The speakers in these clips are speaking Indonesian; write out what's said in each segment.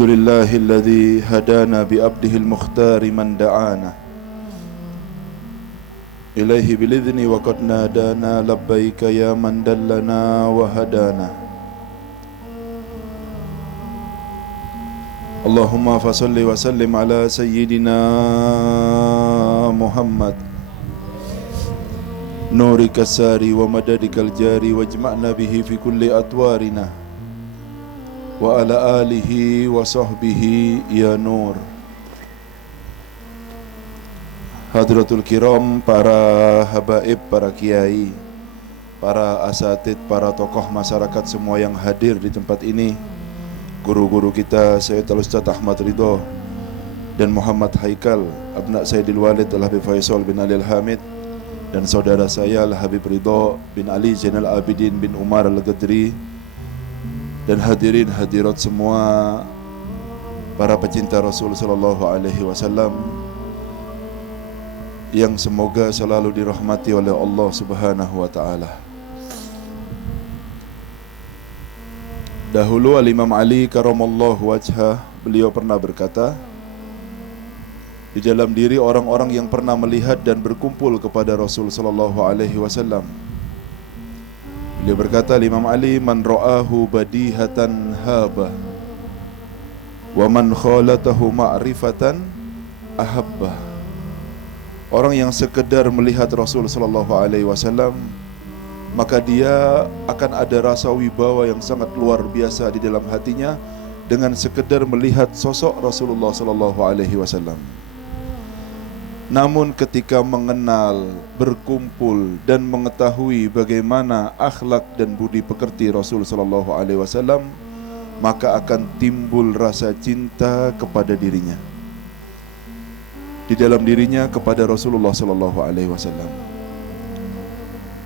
Alhamdulillahilladzi hadana bi'abdihil mukhtari man da'ana ilaihi bilidhni wa qad nadana labbaika ya man dallana wa hadana. Allahumma fasalli wa sallim ala sayyidina Muhammad nuri kasari wa madadikal jari wajma'na bihi fi kulli atwarina wa ala alihi wa sahbihi ya nur. Hadratul kiram, para habaib, para kiai, para asatid, para tokoh masyarakat semua yang hadir di tempat ini, guru-guru kita Sayyid Al-Ustaz Ahmad Ridho dan Muhammad Haikal, abna Sayyidil Walid Al-Habib Faisal bin Ali Al-Hamid, dan saudara saya Al-Habib Ridho bin Ali Zainal Abidin bin Umar Al-Ghadri, dan hadirin hadirat semua para pecinta Rasul sallallahu alaihi wasallam yang semoga selalu dirahmati oleh Allah Subhanahu wa taala. Dahulu Al-Imam Ali karamallahu wajhah, beliau pernah berkata, di dalam diri orang-orang yang pernah melihat dan berkumpul kepada Rasul sallallahu alaihi wasallam, beliau berkata, Imam Ali, man ra'ahu badihatan haba wa man khalatahu ma'rifatan ahabba. Orang yang sekedar melihat Rasul sallallahu alaihi wasallam, maka dia akan ada rasa wibawa yang sangat luar biasa di dalam hatinya dengan sekedar melihat sosok Rasulullah sallallahu alaihi wasallam. Namun ketika mengenal, berkumpul dan mengetahui bagaimana akhlak dan budi pekerti Rasul sallallahu alaihi wasallam, maka akan timbul rasa cinta kepada dirinya, di dalam dirinya kepada Rasulullah sallallahu alaihi wasallam.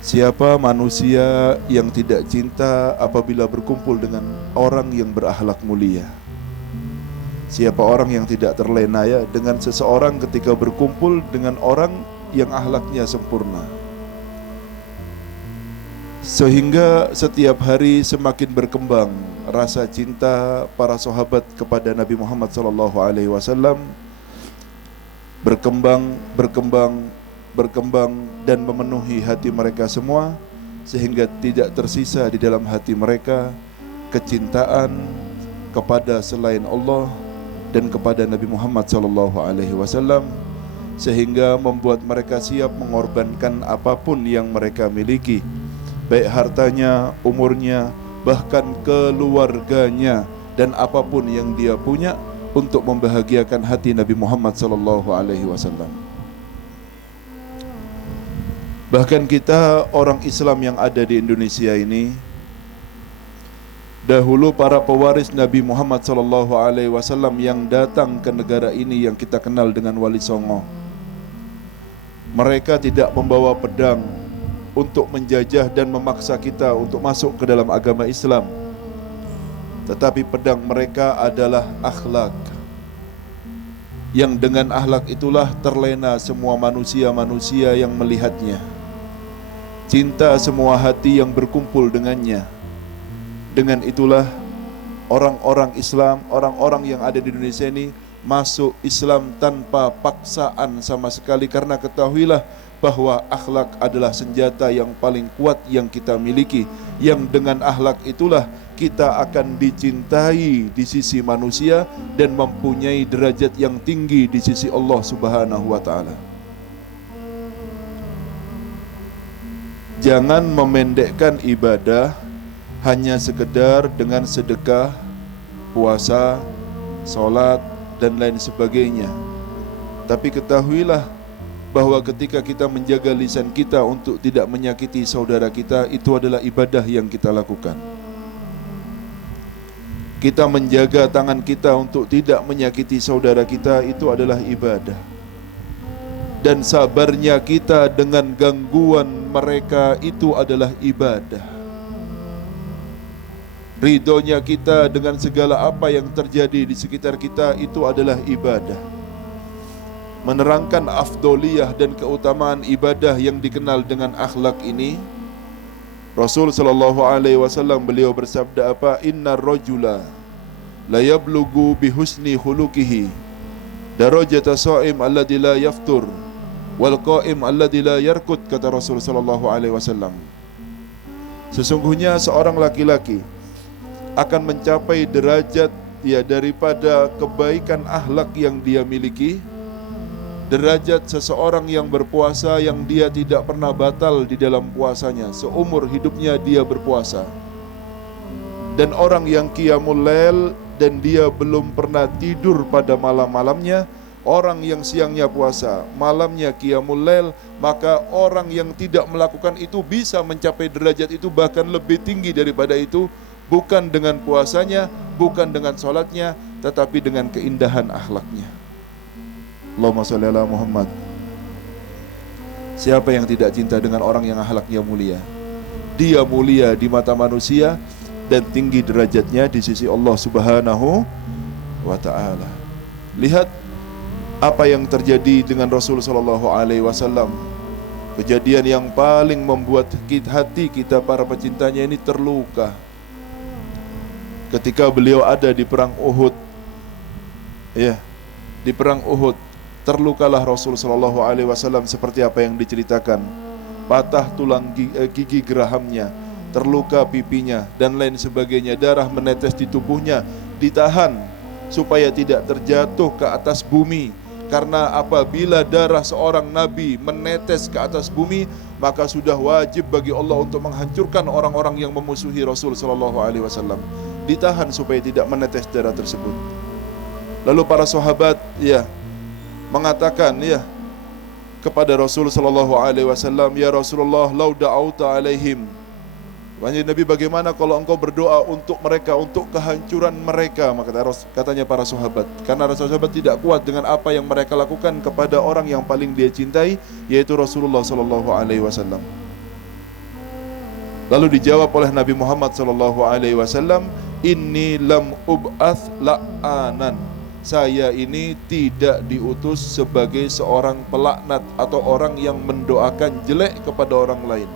Siapa manusia yang tidak cinta apabila berkumpul dengan orang yang berakhlak mulia? Siapa orang yang tidak terlena ya dengan seseorang ketika berkumpul dengan orang yang akhlaknya sempurna? Sehingga setiap hari semakin berkembang rasa cinta para sahabat kepada Nabi Muhammad SAW, berkembang dan memenuhi hati mereka semua, sehingga tidak tersisa di dalam hati mereka kecintaan kepada selain Allah dan kepada Nabi Muhammad SAW, sehingga membuat mereka siap mengorbankan apapun yang mereka miliki, baik hartanya, umurnya, bahkan keluarganya, dan apapun yang dia punya untuk membahagiakan hati Nabi Muhammad SAW. Bahkan kita orang Islam yang ada di Indonesia ini, dahulu para pewaris Nabi Muhammad SAW yang datang ke negara ini yang kita kenal dengan Wali Songo, mereka tidak membawa pedang untuk menjajah dan memaksa kita untuk masuk ke dalam agama Islam, tetapi pedang mereka adalah akhlak, yang dengan akhlak itulah terlena semua manusia-manusia yang melihatnya, cinta semua hati yang berkumpul dengannya. Dengan itulah orang-orang Islam, orang-orang yang ada di Indonesia ini masuk Islam tanpa paksaan sama sekali, karena ketahuilah bahwa akhlak adalah senjata yang paling kuat yang kita miliki, yang dengan akhlak itulah kita akan dicintai di sisi manusia dan mempunyai derajat yang tinggi di sisi Allah Subhanahu wa taala. Jangan memendekkan ibadah hanya sekedar dengan sedekah, puasa, sholat, dan lain sebagainya. Tapi ketahuilah bahwa ketika kita menjaga lisan kita untuk tidak menyakiti saudara kita, itu adalah ibadah yang kita lakukan. Kita menjaga tangan kita untuk tidak menyakiti saudara kita, itu adalah ibadah. Dan sabarnya kita dengan gangguan mereka, itu adalah ibadah. Ridhonya kita dengan segala apa yang terjadi di sekitar kita, itu adalah ibadah. Menerangkan afdoliyah dan keutamaan ibadah yang dikenal dengan akhlak ini, Rasul sallallahu alaihi wasallam beliau bersabda apa? Innar rajula la yablughu bihusni khuluqihi darajata sha'im alladzi la yaftur wal qa'im alladzi la yarkud, kata Rasul sallallahu alaihi wasallam. Sesungguhnya seorang laki-laki akan mencapai derajat daripada kebaikan akhlak yang dia miliki, derajat seseorang yang berpuasa yang dia tidak pernah batal di dalam puasanya, seumur hidupnya dia berpuasa. Dan orang yang qiyamul lail dan dia belum pernah tidur pada malam-malamnya, orang yang siangnya puasa, malamnya qiyamul lail, maka orang yang tidak melakukan itu bisa mencapai derajat itu, bahkan lebih tinggi daripada itu, bukan dengan puasanya, bukan dengan sholatnya, tetapi dengan keindahan akhlaknya. Allahumma sholli ala Muhammad. Siapa yang tidak cinta dengan orang yang akhlaknya mulia? Dia mulia di mata manusia dan tinggi derajatnya di sisi Allah Subhanahu wa ta'ala. Lihat apa yang terjadi dengan Rasul sallallahu alaihi wasallam. Kejadian yang paling membuat hati kita para pecintanya ini terluka. Ketika beliau ada di perang Uhud, di perang Uhud, terlukalah Rasul sallallahu alaihi wasallam seperti apa yang diceritakan. Patah tulang gigi gerahamnya, terluka pipinya dan lain sebagainya, darah menetes di tubuhnya, ditahan supaya tidak terjatuh ke atas bumi. Karena apabila darah seorang nabi menetes ke atas bumi, maka sudah wajib bagi Allah untuk menghancurkan orang-orang yang memusuhi Rasul sallallahu alaihi wasallam. Ditahan supaya tidak menetes darah tersebut. Lalu para sahabat mengatakan kepada Rasul sallallahu alaihi wasallam, "Ya Rasulullah, lau da'auta alaihim." Wahai Nabi, bagaimana kalau engkau berdoa untuk mereka, untuk kehancuran mereka? Maka katanya para sahabat, karena sahabat tidak kuat dengan apa yang mereka lakukan kepada orang yang paling dia cintai, yaitu Rasulullah sallallahu alaihi wasallam. Lalu dijawab oleh Nabi Muhammad sallallahu alaihi wasallam, "Inni lam ub'ats la'anan." Saya ini tidak diutus sebagai seorang pelaknat atau orang yang mendoakan jelek kepada orang lain.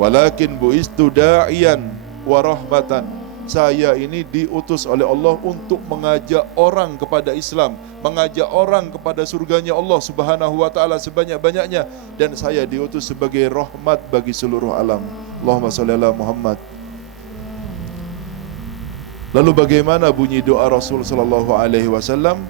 Walakin bu'istu da'iyan wa rahmatan. Saya ini diutus oleh Allah untuk mengajak orang kepada Islam, mengajak orang kepada surganya Allah Subhanahu wa ta'ala sebanyak-banyaknya, dan saya diutus sebagai rahmat bagi seluruh alam. Allahumma sholli ala Muhammad. Lalu bagaimana bunyi doa Rasul sallallahu alaihi wasallam?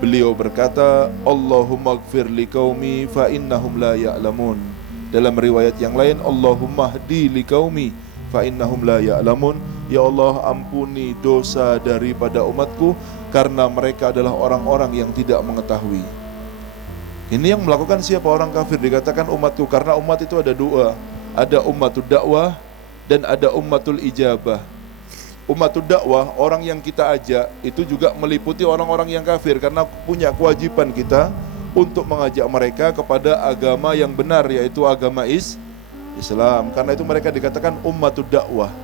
Beliau berkata, "Allahumma ighfir liqaumi fa innahum la ya'lamun." Dalam riwayat yang lain, "Allahumma hdi liqaumi fa innahum la ya'lamun." Ya Allah, ampuni dosa daripada umatku karena mereka adalah orang-orang yang tidak mengetahui. Ini yang melakukan siapa? Orang kafir. Dikatakan umatku karena umat itu ada dua, ada ummatud dakwah dan ada ummatul ijabah. Ummatud dakwah, orang yang kita ajak, itu juga meliputi orang-orang yang kafir, karena punya kewajiban kita untuk mengajak mereka kepada agama yang benar, yaitu agama Islam. Karena itu mereka dikatakan ummatud dakwah.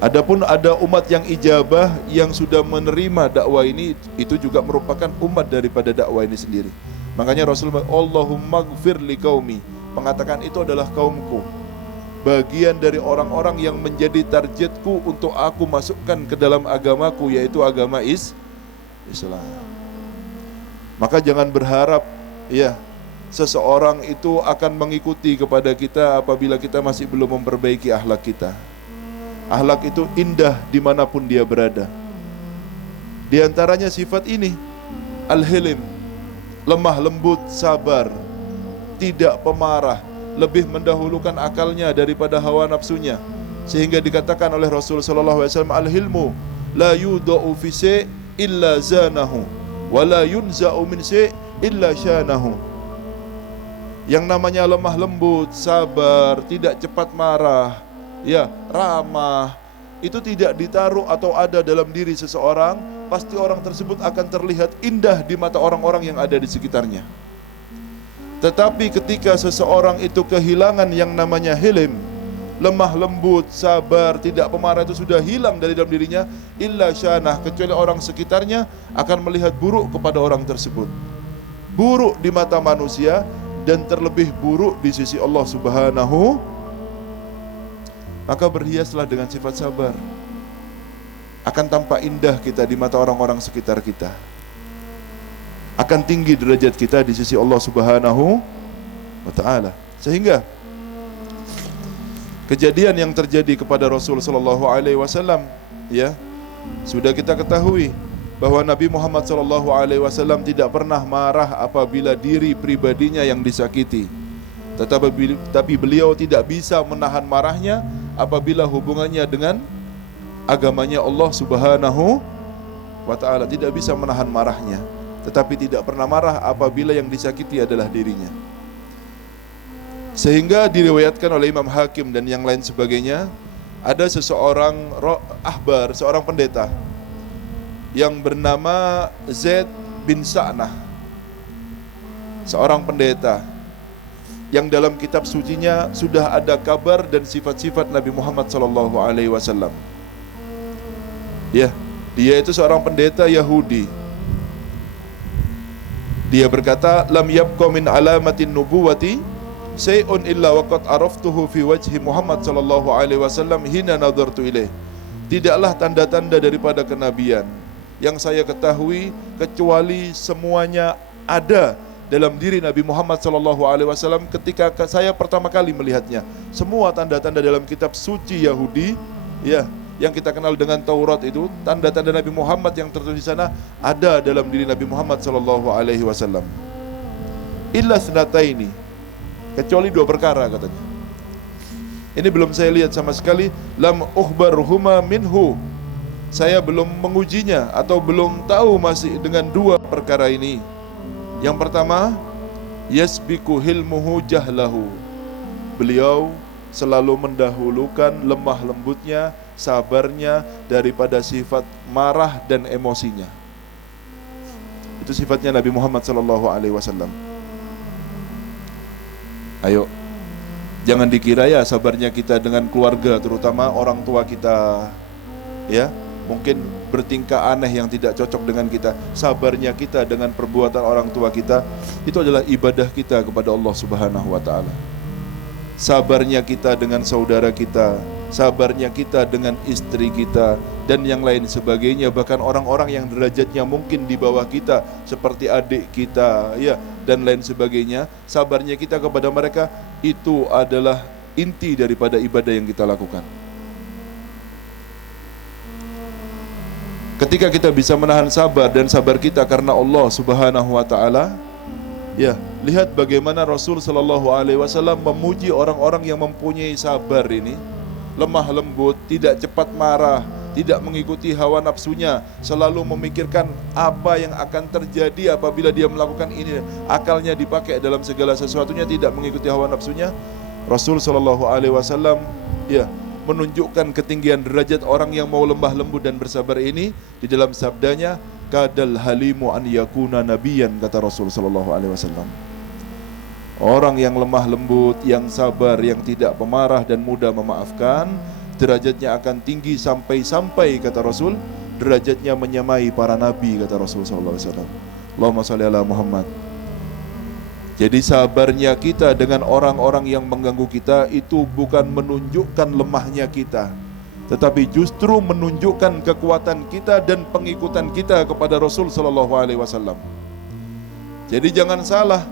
Adapun ada umat yang ijabah, yang sudah menerima dakwah ini, itu juga merupakan umat daripada dakwah ini sendiri. Makanya Rasulullah, "Allahumma ighfir liqaumi," mengatakan itu adalah kaumku, bagian dari orang-orang yang menjadi targetku untuk aku masukkan ke dalam agamaku, yaitu agama Islam. Maka jangan berharap seseorang itu akan mengikuti kepada kita apabila kita masih belum memperbaiki akhlak kita. Akhlak itu indah dimanapun dia berada. Di antaranya sifat ini, al-hilim, lemah lembut, sabar, tidak pemarah, lebih mendahulukan akalnya daripada hawa nafsunya, sehingga dikatakan oleh Rasul sallallahu alaihi wasallam, "Al-hilmu la yudau fi syai' illa zanahu wa la yunza'u min syai' illa syanahu." Yang namanya lemah lembut, sabar, tidak cepat marah, ramah, itu tidak ditaruh atau ada dalam diri seseorang, pasti orang tersebut akan terlihat indah di mata orang-orang yang ada di sekitarnya. Tetapi ketika seseorang itu kehilangan yang namanya hilim, lemah lembut, sabar, tidak pemarah, itu sudah hilang dari dalam dirinya, illa syanah, kecuali orang sekitarnya akan melihat buruk kepada orang tersebut. Buruk di mata manusia dan terlebih buruk di sisi Allah Subhanahu. Maka berhiaslah dengan sifat sabar. akan tampak indah kita di mata orang-orang sekitar kita, akan tinggi derajat kita di sisi Allah Subhanahu wa ta'ala. Sehingga kejadian yang terjadi kepada Rasul sallallahu alaihi wasallam, ya, sudah kita ketahui bahwa Nabi Muhammad sallallahu alaihi wasallam tidak pernah marah apabila diri pribadinya yang disakiti. Tapi beliau tidak bisa menahan marahnya apabila hubungannya dengan agamanya Allah Subhanahu wa ta'ala. Tidak bisa menahan marahnya, tetapi tidak pernah marah apabila yang disakiti adalah dirinya. Sehingga diriwayatkan oleh Imam Hakim dan yang lain sebagainya, ada seseorang ahbar, seorang pendeta yang bernama Zaid bin Sa'nah, seorang pendeta yang dalam kitab sucinya sudah ada kabar dan sifat-sifat Nabi Muhammad sallallahu alaihi wasallam. Ya, dia itu seorang pendeta Yahudi. Dia berkata, "Lam yabqa min alamatin nubuwati say'un illa waqad araftuhu fi wajhi Muhammad sallallahu alaihi wasallam hina nadartu ilaih." Tidaklah tanda-tanda daripada kenabian yang saya ketahui kecuali semuanya ada dalam diri Nabi Muhammad SAW ketika saya pertama kali melihatnya. Semua tanda-tanda dalam kitab suci Yahudi, ya, yang kita kenal dengan Taurat itu, tanda-tanda Nabi Muhammad yang tertulis di sana ada dalam diri Nabi Muhammad SAW. Illa sunataini, kecuali dua perkara katanya. Ini belum saya lihat sama sekali. Lam ukhbarhuma minhu, saya belum mengujinya atau belum tahu masih dengan dua perkara ini. Yang pertama, yasbiku hilmuhu jahlahu, beliau selalu mendahulukan lemah lembutnya, sabarnya daripada sifat marah dan emosinya. Itu sifatnya Nabi Muhammad SAW. Ayo, jangan dikira ya sabarnya kita dengan keluarga, terutama orang tua kita, ya, mungkin bertingkah aneh yang tidak cocok dengan kita. Sabarnya kita dengan perbuatan orang tua kita, itu adalah ibadah kita kepada Allah Subhanahu wa ta'ala. Sabarnya kita dengan saudara kita, sabarnya kita dengan istri kita, dan yang lain sebagainya. Bahkan orang-orang yang derajatnya mungkin di bawah kita, seperti adik kita, ya, dan lain sebagainya. Sabarnya kita kepada mereka, itu adalah inti daripada ibadah yang kita lakukan. Ketika kita bisa menahan sabar, dan sabar kita karena Allah Subhanahu wa ta'ala, ya, lihat bagaimana Rasul sallallahu alaihi wasallam memuji orang-orang yang mempunyai sabar ini, lemah lembut, tidak cepat marah, tidak mengikuti hawa nafsunya, selalu memikirkan apa yang akan terjadi apabila dia melakukan ini, akalnya dipakai dalam segala sesuatunya, tidak mengikuti hawa nafsunya. Rasul sallallahu alaihi wasallam, ya, menunjukkan ketinggian derajat orang yang mau lemah lembut dan bersabar ini di dalam sabdanya, kadal halimu an yakuna nabiyan, kata Rasul sallallahu alaihi wasallam. Orang yang lemah lembut, yang sabar, yang tidak pemarah dan mudah memaafkan, derajatnya akan tinggi sampai kata Rasul, derajatnya menyamai para nabi, kata Rasul sallallahu alaihi wasallam. Allahumma shalli ala Muhammad. Jadi sabarnya kita dengan orang-orang yang mengganggu kita itu bukan menunjukkan lemahnya kita, tetapi justru menunjukkan kekuatan kita dan pengikutan kita kepada Rasul sallallahu alaihi wasallam. Jadi jangan salah,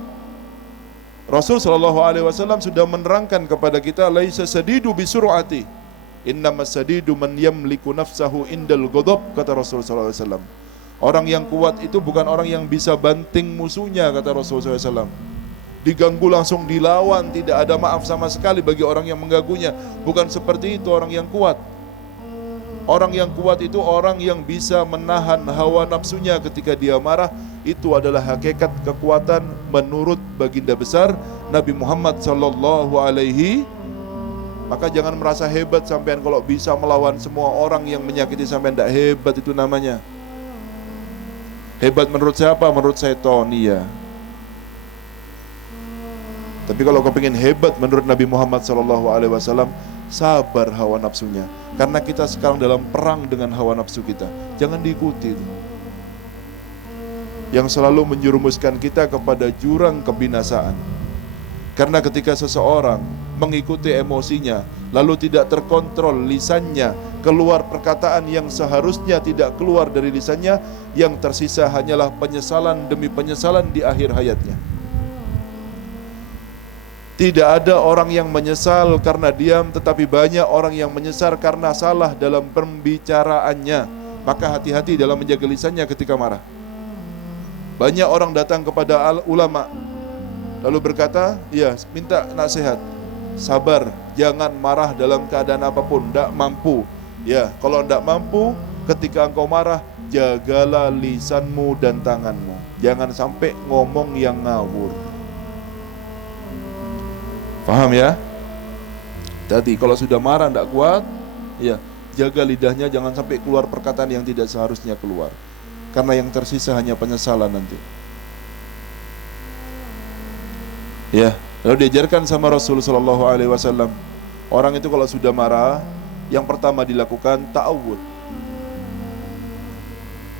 Rasul sallallahu alaihi wasallam sudah menerangkan kepada kita, laisa sadidu bisur'ati, innamas sadidu man yamliku nafsahu indal ghadab, kata Rasul sallallahu alaihi wasallam. Orang yang kuat itu bukan orang yang bisa banting musuhnya, kata Rasul sallallahu alaihi wasallam. Diganggu langsung dilawan, tidak ada maaf sama sekali bagi orang yang mengganggunya. Bukan seperti itu orang yang kuat. Orang yang kuat itu orang yang bisa menahan hawa nafsunya ketika dia marah. Itu adalah hakikat kekuatan menurut baginda besar Nabi Muhammad sallallahu alaihi. Maka jangan merasa hebat sampean kalau bisa melawan semua orang yang menyakiti sampean. Tidak hebat itu namanya. Hebat menurut siapa? Menurut setan, iya. Tapi kalau kau pengen hebat menurut Nabi Muhammad SAW, sabar hawa nafsunya. Karena kita sekarang dalam perang dengan hawa nafsu kita. Jangan diikuti itu, yang selalu menjerumuskan kita kepada jurang kebinasaan. Karena ketika seseorang mengikuti emosinya, lalu tidak terkontrol lisannya, keluar perkataan yang seharusnya tidak keluar dari lisannya, yang tersisa hanyalah penyesalan demi penyesalan di akhir hayatnya. Tidak ada orang yang menyesal karena diam, tetapi banyak orang yang menyesal karena salah dalam pembicaraannya. Maka hati-hati dalam menjaga lisannya ketika marah. Banyak orang datang kepada ulama lalu berkata, ya minta nasihat, sabar, jangan marah dalam keadaan apapun, tidak mampu. Ya, kalau tidak mampu, ketika engkau marah, jagalah lisanmu dan tanganmu. Jangan sampai ngomong yang ngawur. Paham ya? Tadi kalau sudah marah tidak kuat, ya jaga lidahnya, jangan sampai keluar perkataan yang tidak seharusnya keluar. Karena yang tersisa hanya penyesalan nanti. Ya, lalu diajarkan sama Rasul sallallahu alaihi wasallam, orang itu kalau sudah marah, yang pertama dilakukan ta'awud.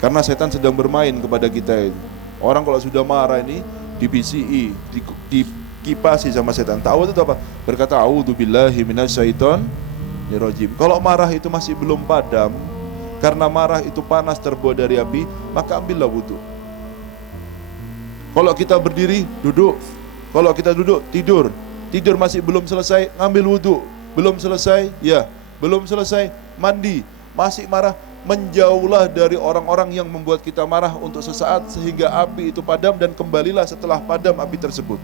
Karena setan sedang bermain kepada kita itu. Orang kalau sudah marah ini dibisiki, dikipasi sama setan. Ta'awud itu apa? Berkata a'udzubillahi minasyaitonirrajim. Kalau marah itu masih belum padam, karena marah itu panas terbuat dari api, maka ambillah wudu. Kalau kita berdiri, duduk. Kalau kita duduk, tidur. Tidur masih belum selesai, ngambil wudu. Belum selesai, ya belum selesai, mandi. Masih marah, menjauhlah dari orang-orang yang membuat kita marah untuk sesaat sehingga api itu padam, dan kembalilah setelah padam api tersebut.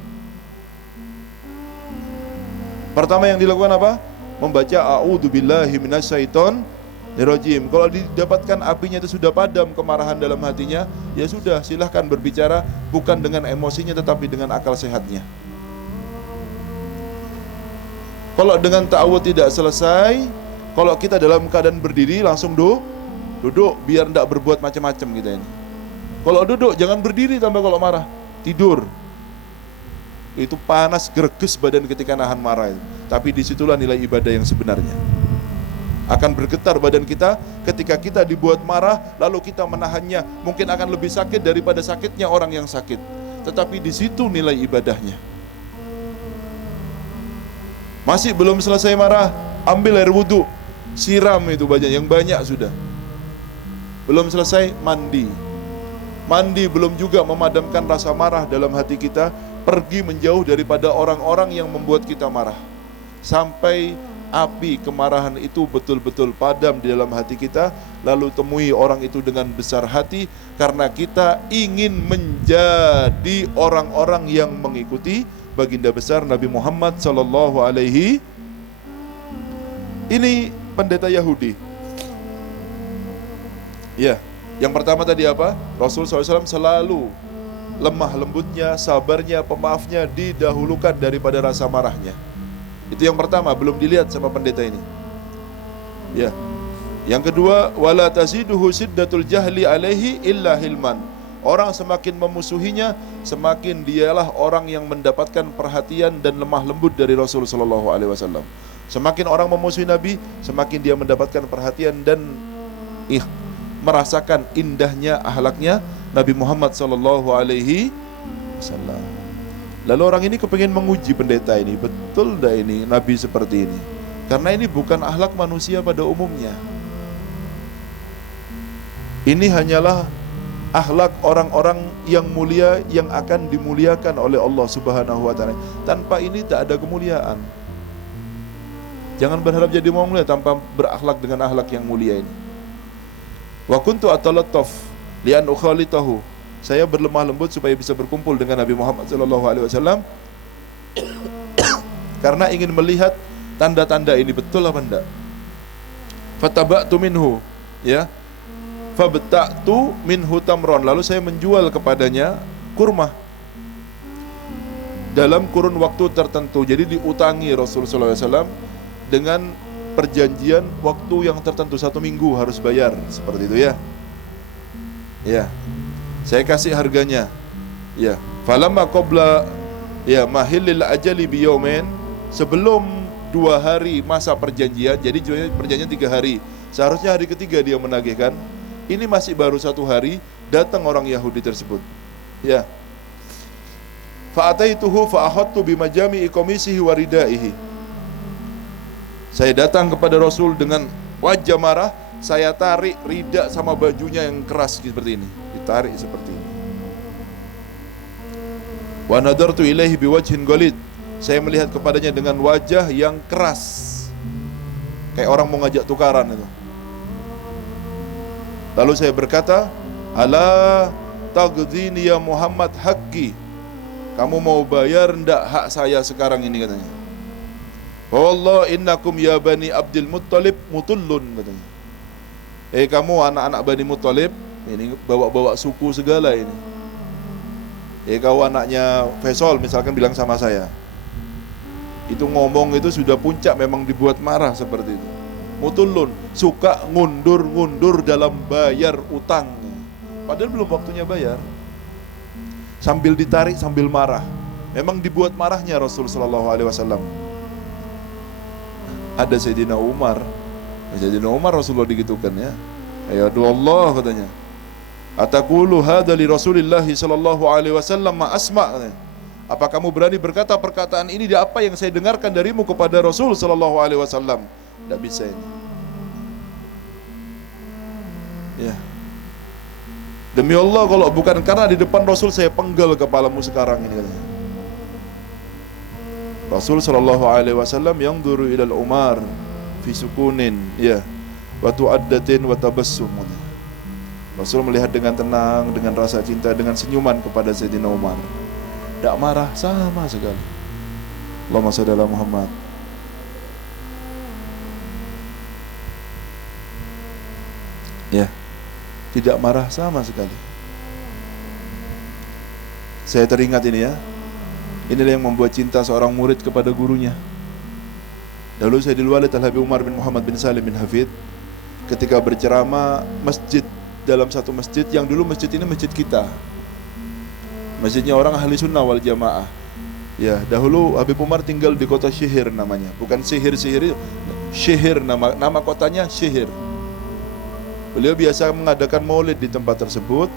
Pertama yang dilakukan apa? Membaca a'udzubillahi minasyaitonirrajim. Kalau didapatkan apinya itu sudah padam kemarahan dalam hatinya, ya sudah, silahkan berbicara, bukan dengan emosinya tetapi dengan akal sehatnya. Kalau dengan ta'awud tidak selesai, kalau kita dalam keadaan berdiri langsung duduk biar tidak berbuat macam-macam kita ini. Kalau duduk jangan berdiri tambah kalau marah, tidur. Itu panas greges badan ketika nahan marah itu. Tapi disitulah nilai ibadah yang sebenarnya. Akan bergetar badan kita ketika kita dibuat marah, lalu kita menahannya. Mungkin akan lebih sakit daripada sakitnya orang yang sakit. Tetapi di situ nilai ibadahnya. Masih belum selesai marah, ambil air wudu, siram itu badan yang banyak sudah. Belum selesai, mandi. Mandi belum juga memadamkan rasa marah dalam hati kita. Pergi menjauh daripada orang-orang yang membuat kita marah, sampai api kemarahan itu betul-betul padam di dalam hati kita. Lalu temui orang itu dengan besar hati, karena kita ingin menjadi orang-orang yang mengikuti baginda besar Nabi Muhammad sallallahu alaihi. Ini pendeta Yahudi. Ya, yang pertama tadi apa? Rasul SAW selalu lemah lembutnya, sabarnya, pemaafnya didahulukan daripada rasa marahnya. Itu yang pertama, belum dilihat sama pendeta ini. Ya. Yang kedua, wala taziduhu siddatul jahli alaihi illa hilman. Orang semakin memusuhinya, semakin dialah orang yang mendapatkan perhatian dan lemah lembut dari Rasul sallallahu alaihi wasallam. Semakin orang memusuhi Nabi, semakin dia mendapatkan perhatian dan merasakan indahnya akhlaknya Nabi Muhammad sallallahu alaihi wasallam. Lalu orang ini kepingin menguji pendeta ini, betul dah ini Nabi seperti ini? Karena ini bukan akhlak manusia pada umumnya. Ini hanyalah akhlak orang-orang yang mulia yang akan dimuliakan oleh Allah Subhanahu wa taala. Tanpa ini tak ada kemuliaan. Jangan berharap jadi orang mulia tanpa berakhlak dengan akhlak yang mulia ini. Wa kuntu atalattaf lian ukhalitahu. Saya berlemah lembut supaya bisa berkumpul dengan Nabi Muhammad sallallahu alaihi wasallam karena ingin melihat tanda-tanda ini betul apa enggak. Fataba'tu minhu, ya. Fabta'tu minhu tamron. Lalu saya menjual kepadanya kurma dalam kurun waktu tertentu. Jadi diutangi Rasulullah sallallahu alaihi wasallam dengan perjanjian waktu yang tertentu, 1 minggu harus bayar, seperti itu ya. Ya, saya kasih harganya. Ya, falamma qabla ya mahillil ajali biyaumin, sebelum 2 hari masa perjanjian. Jadi perjanjian 3 hari. Seharusnya hari ketiga dia menagihkan. Ini masih baru 1 hari, datang orang Yahudi tersebut. Ya. Fa ataituhu fa ahattu bimajami'i qamisihi wa ridaihi. Saya datang kepada Rasul dengan wajah marah, saya tarik rida sama bajunya yang keras seperti ini, ditarik seperti ini. Wa nadartu ilaihi biwajhin ghalid, saya melihat kepadanya dengan wajah yang keras, kayak orang mau ngajak tukaran itu. Lalu saya berkata, ala taghdini ya Muhammad haqqi, kamu mau bayar ndak hak saya sekarang ini, katanya. Wallah innakum ya bani Abdul Muttalib mutullun, katanya. Kamu anak-anak Bani Muttalib, ini bawa-bawa suku segala ini. Kau anaknya Faisal misalkan bilang sama saya, itu ngomong itu sudah puncak, memang dibuat marah seperti itu. Mutullun, suka ngundur-ngundur dalam bayar utang, padahal belum waktunya bayar. Sambil ditarik sambil marah, memang dibuat marahnya Rasul sallallahu alaihi wasallam. Ada Sayyidina Umar Rasulullah digitukan, ya. Ya Allah, katanya. Ataqulu hadza li Rasulillah sallallahu alaihi wasallam ma asma', katanya. Apa kamu berani berkata perkataan ini di apa yang saya dengarkan darimu kepada Rasul sallallahu alaihi wasallam? Tidak bisa ini. Ya. Demi Allah, kalau bukan karena di depan Rasul saya penggal kepalamu sekarang ini, katanya. Rasul sallallahu alaihi wasallam yang duru ilal Umar fi sukunin, ya, wa tu'addatin wa tabassum. Rasul melihat dengan tenang, dengan rasa cinta, dengan senyuman kepada Sayyidina Umar. Tidak marah sama sekali. Allahumma shalli ala Muhammad. Ya, tidak marah sama sekali. Saya teringat ini, ya. Inilah yang membuat cinta seorang murid kepada gurunya. Dahulu saya Walid Al-Habib Umar bin Muhammad bin Salim bin Hafid, ketika berceramah masjid, dalam satu masjid yang dulu masjid ini masjid kita, masjidnya orang ahli sunnah wal jamaah. Ya, dahulu Habib Umar tinggal di kota Syihir namanya, bukan sihir-sihir, Syihir nama kotanya Syihir. Beliau biasa mengadakan maulid di tempat tersebut.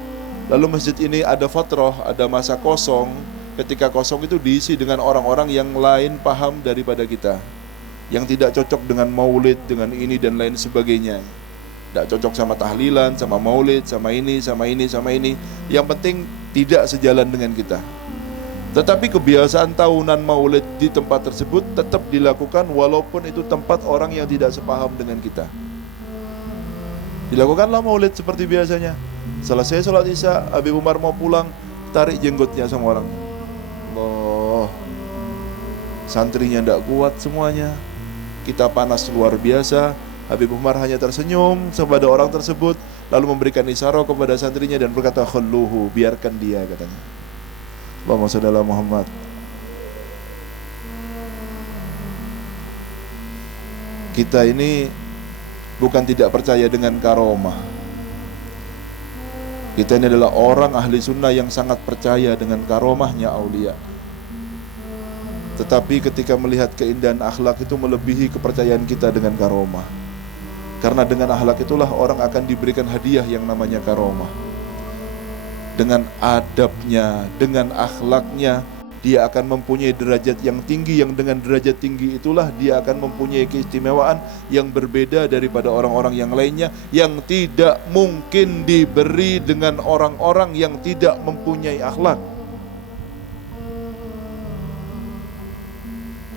Lalu masjid ini ada fatrah, ada masa kosong. Ketika kosong itu diisi dengan orang-orang yang lain paham daripada kita, yang tidak cocok dengan maulid, dengan ini dan lain sebagainya. Tidak cocok sama tahlilan, sama maulid, sama ini, sama ini, sama ini. Yang penting tidak sejalan dengan kita. Tetapi kebiasaan tahunan maulid di tempat tersebut tetap dilakukan, walaupun itu tempat orang yang tidak sepaham dengan kita. Dilakukanlah maulid seperti biasanya. Selesai sholat isya, Habib Umar mau pulang, tarik jenggotnya sama orang. Allah, santrinya tidak kuat semuanya, kita panas luar biasa. Habib Umar hanya tersenyum kepada orang tersebut, lalu memberikan isyarat kepada santrinya dan berkata, khulluhu, biarkan dia, katanya. Allahumma shalli ala Muhammad. Kita ini bukan tidak percaya dengan karomah. Kita ini adalah orang ahli sunnah yang sangat percaya dengan karomahnya aulia. Tetapi ketika melihat keindahan akhlak itu melebihi kepercayaan kita dengan karomah. Karena dengan akhlak itulah orang akan diberikan hadiah yang namanya karomah. Dengan adabnya, dengan akhlaknya, dia akan mempunyai derajat yang tinggi, yang dengan derajat tinggi itulah dia akan mempunyai keistimewaan yang berbeda daripada orang-orang yang lainnya, yang tidak mungkin diberi dengan orang-orang yang tidak mempunyai akhlak.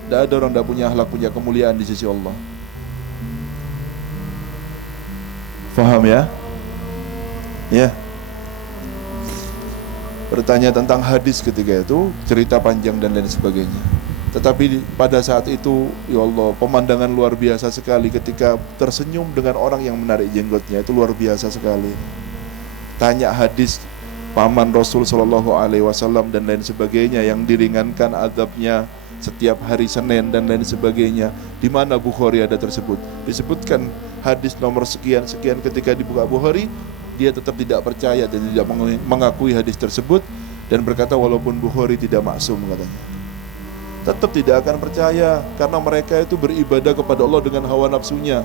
Tidak ada orang tidak punya akhlak, punya kemuliaan di sisi Allah. Faham ya? Ya. Bertanya tentang hadis ketika itu, cerita panjang dan lain sebagainya. Tetapi pada saat itu, ya Allah, pemandangan luar biasa sekali ketika tersenyum dengan orang yang menarik jenggotnya, itu luar biasa sekali. Tanya hadis paman Rasul sallallahu alaihi wasallam dan lain sebagainya yang diringankan azabnya setiap hari Senin dan lain sebagainya. Di mana Bukhari ada tersebut? Disebutkan hadis nomor sekian-sekian, ketika dibuka Bukhari, dia tetap tidak percaya dan tidak mengakui hadis tersebut dan berkata walaupun Bukhari tidak maksum, katanya. Tetap tidak akan percaya karena mereka itu beribadah kepada Allah dengan hawa nafsunya.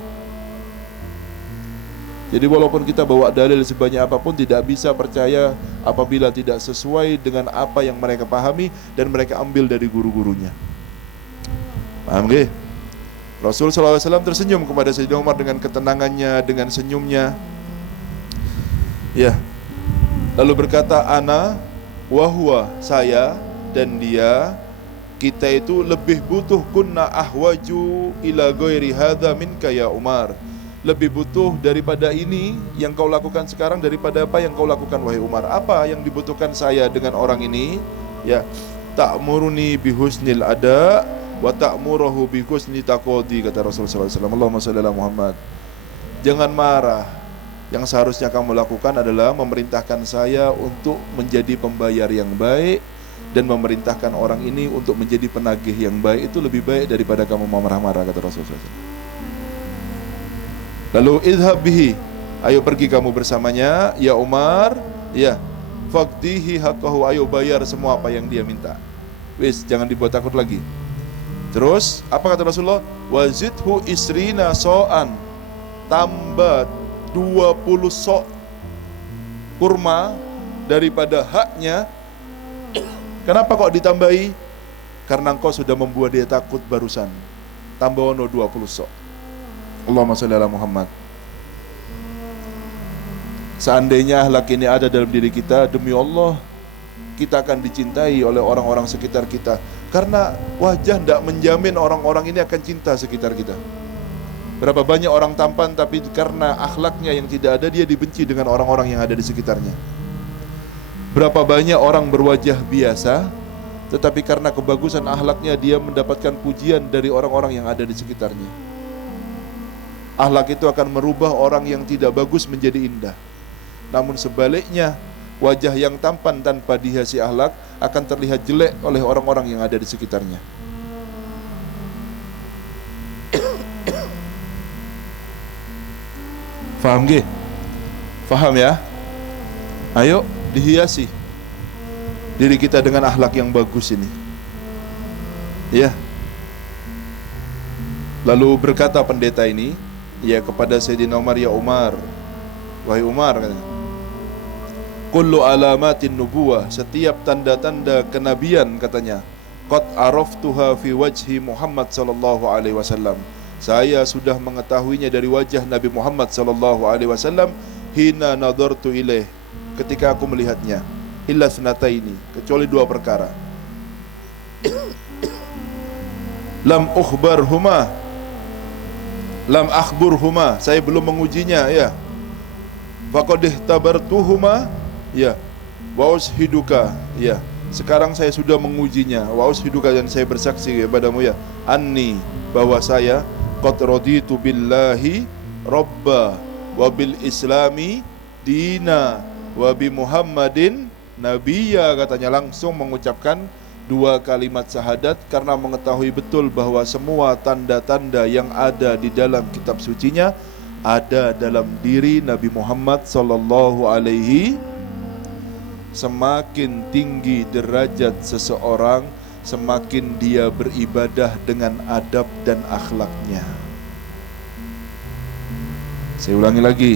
Jadi walaupun kita bawa dalil sebanyak apapun tidak bisa percaya apabila tidak sesuai dengan apa yang mereka pahami dan mereka ambil dari guru-gurunya. Paham gak? Rasul SAW tersenyum kepada Sayyidina Umar dengan ketenangannya, dengan senyumnya. Ya. Lalu berkata, ana wa huwa, saya dan dia, kita itu lebih butuh, kunna ahwaju ila ghairi hadza minka ya Umar. Lebih butuh daripada ini yang kau lakukan sekarang daripada apa yang kau lakukan wahai Umar. Apa yang dibutuhkan saya dengan orang ini? Ya, ta'muruni bihusnil ada wa ta'muruhu bihusni taqodi, kata Rasulullah SAW. Allahumma shalli ala Muhammad. Jangan marah. Yang seharusnya kamu lakukan adalah memerintahkan saya untuk menjadi pembayar yang baik dan memerintahkan orang ini untuk menjadi penagih yang baik. Itu lebih baik daripada kamu marah-marah, kata Rasulullah SAW. Lalu idhab bihi, ayo pergi kamu bersamanya ya Umar, ya, faqdihi haqqahu, ayo bayar semua apa yang dia minta. Wis, jangan dibuat takut lagi. Terus apa kata Rasulullah? Wazidhu isrina so'an, tambah 20 sok kurma daripada haknya. Kenapa kok ditambahi? Karena engkau sudah membuat dia takut barusan. Tambah 20 sok. Allahumma shalli ala Muhammad. Seandainya akhlak ini ada dalam diri kita, demi Allah kita akan dicintai oleh orang-orang sekitar kita. Karena wajah tidak menjamin orang-orang ini akan cinta sekitar kita. Berapa banyak orang tampan tapi karena akhlaknya yang tidak ada, dia dibenci dengan orang-orang yang ada di sekitarnya. Berapa banyak orang berwajah biasa tetapi karena kebagusan akhlaknya dia mendapatkan pujian dari orang-orang yang ada di sekitarnya. Akhlak itu akan merubah orang yang tidak bagus menjadi indah. Namun sebaliknya, wajah yang tampan tanpa dihiasi akhlak akan terlihat jelek oleh orang-orang yang ada di sekitarnya. Faham gak? Faham ya? Ayo dihiasi diri kita dengan akhlak yang bagus ini. Ya. Lalu berkata pendeta ini, ya, kepada Sayyidina Umar, ya Umar, wahai Umar, katanya, kullu alamatin nubuwah, setiap tanda-tanda kenabian, katanya, qad araftuha fi wajhi Muhammad sallallahu alaihi wasallam, saya sudah mengetahuinya dari wajah Nabi Muhammad sallallahu alaihi wasallam, hina nadartu ilaih, ketika aku melihatnya, illa thnataini, kecuali 2 perkara. Lam akhburhuma, saya belum mengujinya, ya. Faqad ihtabartuhuma, ya. Wa ushiduka, ya. Sekarang saya sudah mengujinya. Wa ushiduka, dan saya bersaksi kepadamu, ya, anni, bahwa saya qad raditu billahi rabba wa bil islami dina wa bi Muhammadin nabiyya, katanya, langsung mengucapkan 2 kalimat syahadat karena mengetahui betul bahwa semua tanda-tanda yang ada di dalam kitab sucinya ada dalam diri Nabi Muhammad sallallahu alaihi. Semakin tinggi derajat seseorang, semakin dia beribadah dengan adab dan akhlaknya. Saya ulangi lagi.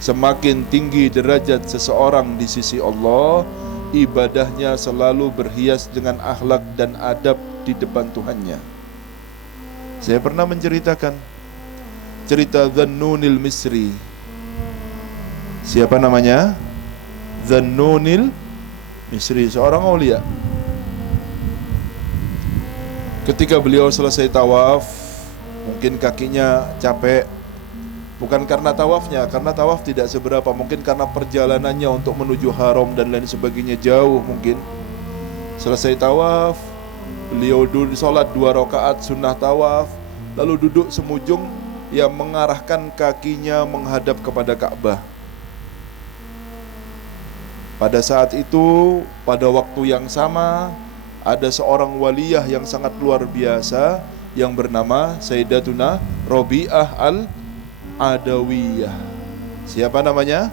Semakin tinggi derajat seseorang di sisi Allah, ibadahnya selalu berhias dengan akhlak dan adab di depan Tuhannya. Saya pernah menceritakan cerita Dhannunil Misri. Siapa namanya? Dhannunil Misri, seorang aulia. Ketika beliau selesai tawaf, mungkin kakinya capek. Bukan karena tawafnya, karena tawaf tidak seberapa, mungkin karena perjalanannya untuk menuju haram dan lain sebagainya jauh mungkin. Selesai tawaf, beliau duduk sholat 2 rakaat sunnah tawaf, lalu duduk semujung yang mengarahkan kakinya menghadap kepada Ka'bah. Pada saat itu, pada waktu yang sama, ada seorang waliyah yang sangat luar biasa yang bernama Sayyidatuna Rabi'ah Al-Adawiyah. Siapa namanya?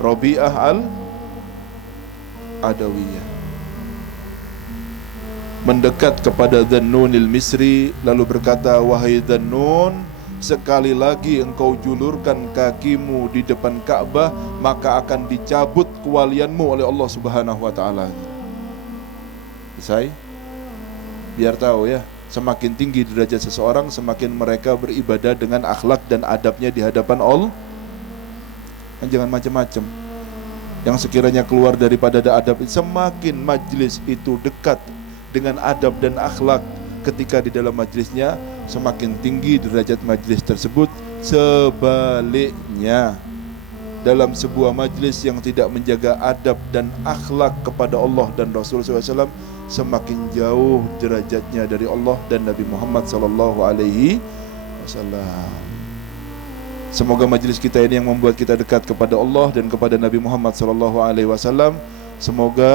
Rabi'ah Al-Adawiyah. Mendekat kepada Dhannunil Misri lalu berkata, wahai Dhannun, sekali lagi engkau julurkan kakimu di depan Ka'bah, maka akan dicabut kewalianmu oleh Allah Subhanahu wa ta'ala. Selesai? Biar tahu ya, Semakin tinggi derajat seseorang, semakin mereka beribadah dengan akhlak dan adabnya di hadapan Allah. Jangan macam-macam. Yang sekiranya keluar daripada adab, semakin majlis itu dekat dengan adab dan akhlak ketika di dalam majlisnya, semakin tinggi derajat majlis tersebut. Sebaliknya, dalam sebuah majlis yang tidak menjaga adab dan akhlak kepada Allah dan Rasulullah SAW, semakin jauh derajatnya dari Allah dan Nabi Muhammad SAW. Semoga majlis kita ini yang membuat kita dekat kepada Allah dan kepada Nabi Muhammad SAW. Semoga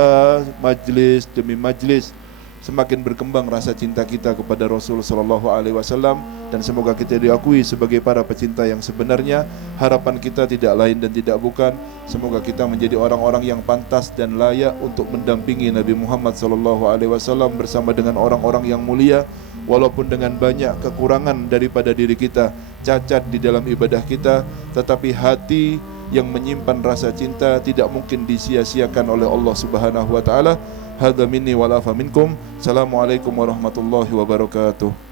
majlis demi majlis semakin berkembang rasa cinta kita kepada Rasul SAW, dan semoga kita diakui sebagai para pecinta yang sebenarnya. Harapan kita tidak lain dan tidak bukan, semoga kita menjadi orang-orang yang pantas dan layak untuk mendampingi Nabi Muhammad SAW bersama dengan orang-orang yang mulia, walaupun dengan banyak kekurangan daripada diri kita, cacat di dalam ibadah kita, tetapi hati yang menyimpan rasa cinta tidak mungkin disia-siakan oleh Allah Subhanahu wa taala. Hadza minni wa la fa minkum. Assalamualaikum warahmatullahi wabarakatuh.